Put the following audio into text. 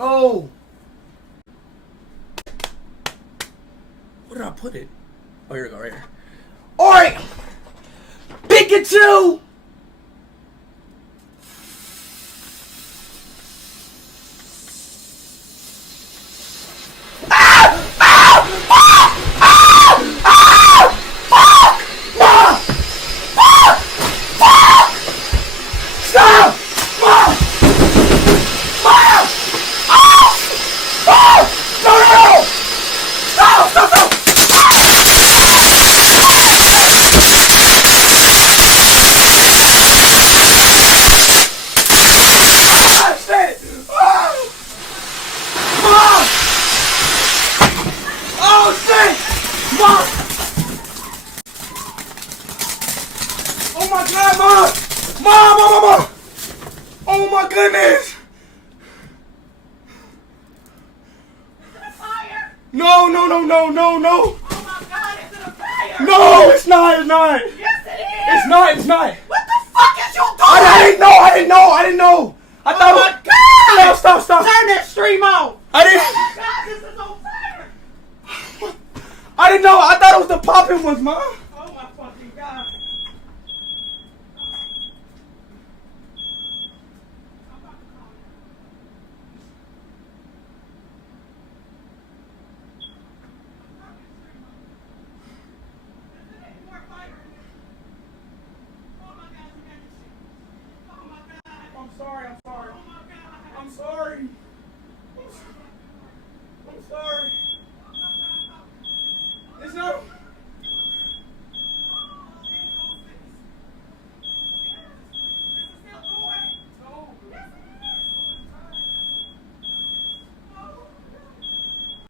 No. Where did I put it? Oh, here we go, right here. Alright! Pikachu! Oh my God, Mom! Oh my goodness! Is it a fire? No! Oh my God, is it a fire? No, it's not! Yes, it is! It's not! What the fuck is you doing? I didn't know! I thought Oh my God! Stop! Turn that stream off! I didn't... Oh my God, this is on fire! I didn't know! I thought it was the popping ones, Mom!